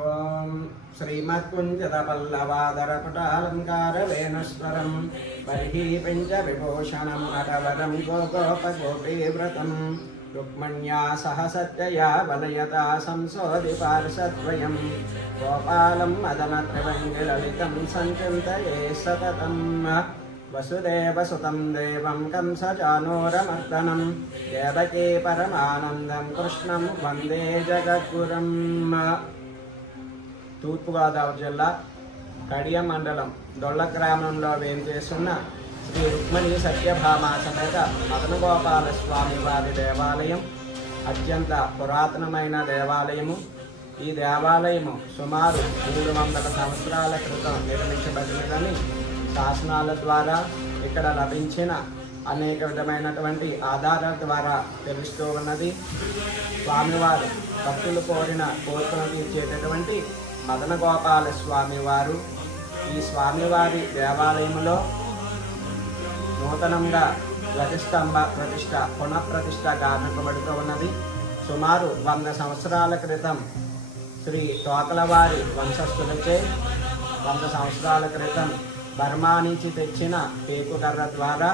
ఓం శ్రీమత్కుంజదపల్లవాదరపుటాలంకారవేణస్వరం బర్హీ పంచ విభూషణం నటవరం గోగోపగోపీవ్రతం రుక్మణ్యా సహ సత్యయా వలయతా సంశోధి పార్షద్వయం గోపాలం మదన త్రివంగిలలితం సంచింతయే సతతం వసుదేవసుతం దేవం కంసచానూరమర్దనం దేవకీ పరమానందం కృష్ణం వందే జగద్గురం తూర్పుగోదావరి జిల్లా కడియం మండలం దొళ్ళ గ్రామంలో వేంచేస్తున్న శ్రీ రుక్మిణి సత్యభామ సమేత మదనగోపాల స్వామి వారి దేవాలయం అత్యంత పురాతనమైన దేవాలయము. ఈ దేవాలయము సుమారు మూడు వందల సంవత్సరాల క్రితం నిర్మించబడినదని శాసనాల ద్వారా ఇక్కడ లభించిన అనేక విధమైనటువంటి ఆధారాల ద్వారా తెలుస్తూ ఉన్నది. స్వామివారు భక్తులు కోరిన కోరికలు తీర్చేటటువంటి మదన గోపాల స్వామివారు ఈ స్వామివారి దేవాలయంలో నూతనంగా ప్రతిష్టంభ ప్రతిష్ట పునఃప్రతిష్ట గావింపబడుతూ ఉన్నది. సుమారు వంద సంవత్సరాల క్రితం శ్రీ తోకలవారి వంశస్థులచే వంద సంవత్సరాల క్రితం బర్మా నుంచి తెచ్చిన పేకుకర్ర ద్వారా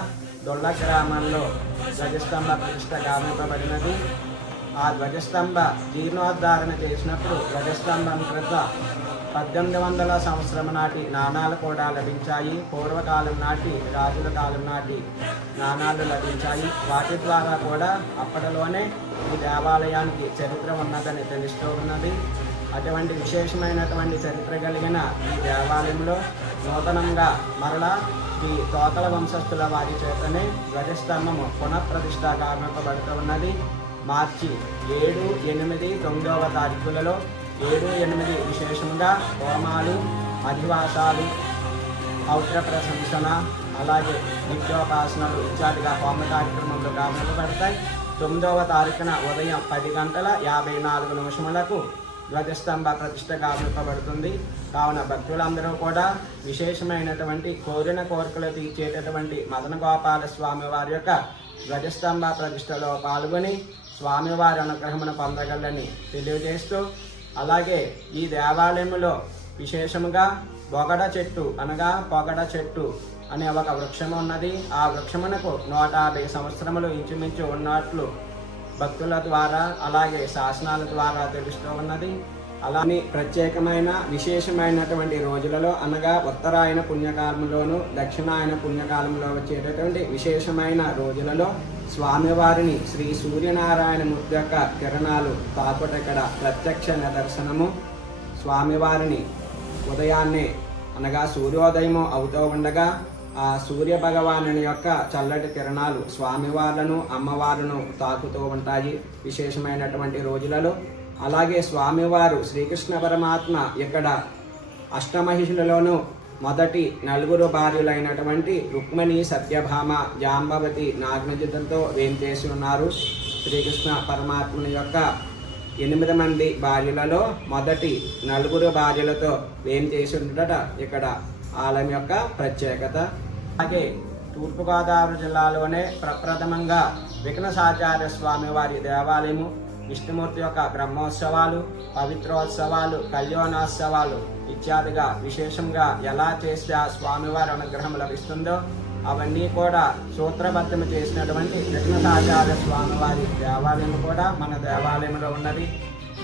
దొళ్ళ గ్రామంలో ధ్వజస్తంభ ప్రతిష్ట గావింపబడినది. ఆ ధ్వజస్తంభ జీర్ణోద్ధారణ చేసినప్పుడు ధ్వజస్తంభం క్రింద పద్దెనిమిది వందల సంవత్సరం నాటి నాణాలు కూడా లభించాయి. పూర్వకాలం నాటి రాజుల కాలం నాటి నాణాలు లభించాయి. వాటి ద్వారా కూడా అప్పటిలోనే ఈ దేవాలయానికి చరిత్ర ఉన్నదని తెలుస్తూ ఉన్నది. అటువంటి విశేషమైనటువంటి చరిత్ర కలిగిన ఈ దేవాలయంలో నూతనంగా మరలా ఈ తోకల వంశస్థుల వారి చేతనే ధ్వజస్తంభము పునఃప్రతిష్ట గావింపబడుతూ ఉన్నది. మార్చి ఏడు ఎనిమిది తొమ్మిదవ తారీఖులలో ఏడు ఎనిమిది విశేషంగా హోమాలు అధివాసాలు పౌత్ర ప్రశంసన అలాగే నిత్యోపాసనలు ఇత్యాదిగా హోమ కార్యక్రమంలో ప్రారంభపడతాయి తొమ్మిదవ తారీఖున ఉదయం పది గంటల యాభై నాలుగు నిమిషములకు ధ్వజస్తంభ ప్రతిష్ట గావింపబడుతుంది కావున భక్తులందరూ కూడా విశేషమైనటువంటి కోరిన కోరికలు తీర్చేటటువంటి మదన గోపాల స్వామి వారి యొక్క ధ్వజస్తంభ ప్రతిష్టలో పాల్గొని స్వామివారి అనుగ్రహమును పొందగలని తెలియజేస్తూ అలాగే ఈ దేవాలయంలో విశేషముగా బొగడ చెట్టు అనగా పొగడ చెట్టు అనే ఒక వృక్షం ఉన్నది. ఆ వృక్షమునకు నూట యాభై సంవత్సరములు ఇంచుమించు ఉన్నట్లు భక్తుల ద్వారా అలాగే శాసనాల ద్వారా తెలుస్తూ ఉన్నది. అలానే ప్రత్యేకమైన విశేషమైనటువంటి రోజులలో అనగా ఉత్తరాయణ పుణ్యకాలంలోను దక్షిణాయన పుణ్యకాలంలో వచ్చేటటువంటి విశేషమైన రోజులలో స్వామివారిని శ్రీ సూర్యనారాయణ మూర్తి యొక్క కిరణాలు తాకుట ప్రత్యక్ష నిదర్శనము. స్వామివారిని ఉదయాన్నే అనగా సూర్యోదయము అవుతూ ఉండగా ఆ సూర్య భగవానుని యొక్క చల్లటి కిరణాలు స్వామివార్లను అమ్మవారును తాకుతూ ఉంటాయి. విశేషమైనటువంటి రోజులలో. అలాగే స్వామివారు శ్రీకృష్ణ పరమాత్మ ఇక్కడ అష్టమహిషులలోనూ మొదటి నలుగురు భార్యలైనటువంటి రుక్మిణి సత్యభామ జాంబవతి నాగ్నజితంతో వేంచేసి ఉన్నారు? శ్రీకృష్ణ పరమాత్మని యొక్క ఎనిమిది మంది భార్యలలో మొదటి నలుగురు భార్యలతో వేం చేసి ఉండట ఇక్కడ ఆలయం యొక్క ప్రత్యేకత. అలాగే తూర్పుగోదావరి జిల్లాలోనే ప్రప్రథమంగా విఘ్నసాచార్య స్వామి వారి దేవాలయము. విష్ణుమూర్తి యొక్క బ్రహ్మోత్సవాలు పవిత్రోత్సవాలు కళ్యాణోత్సవాలు ఇత్యాదిగా విశేషంగా ఎలా చేస్తే ఆ స్వామివారి అనుగ్రహం లభిస్తుందో అవన్నీ కూడా సూత్రబద్ధం చేసినటువంటి విఘ్నసాచార్య స్వామివారి దేవాలయం కూడా మన దేవాలయంలో ఉన్నది.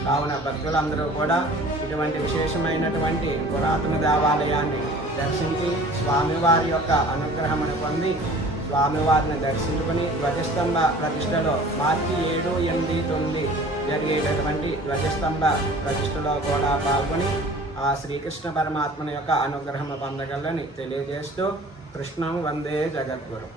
కావున భక్తులందరూ కూడా ఇటువంటి విశేషమైనటువంటి పురాతన దేవాలయాన్ని దర్శించి స్వామివారి యొక్క అనుగ్రహమును పొంది స్వామివారిని దర్శించుకుని ధ్వజస్తంభ ప్రతిష్టలో మార్చి ఏడు ఎనిమిది తొమ్మిది జరిగేటటువంటి ధ్వజస్తంభ ప్రతిష్టలో కూడా పాల్గొని ఆ శ్రీకృష్ణ పరమాత్మని యొక్క అనుగ్రహం పొందగలని తెలియజేస్తూ కృష్ణం వందే జగద్గురు.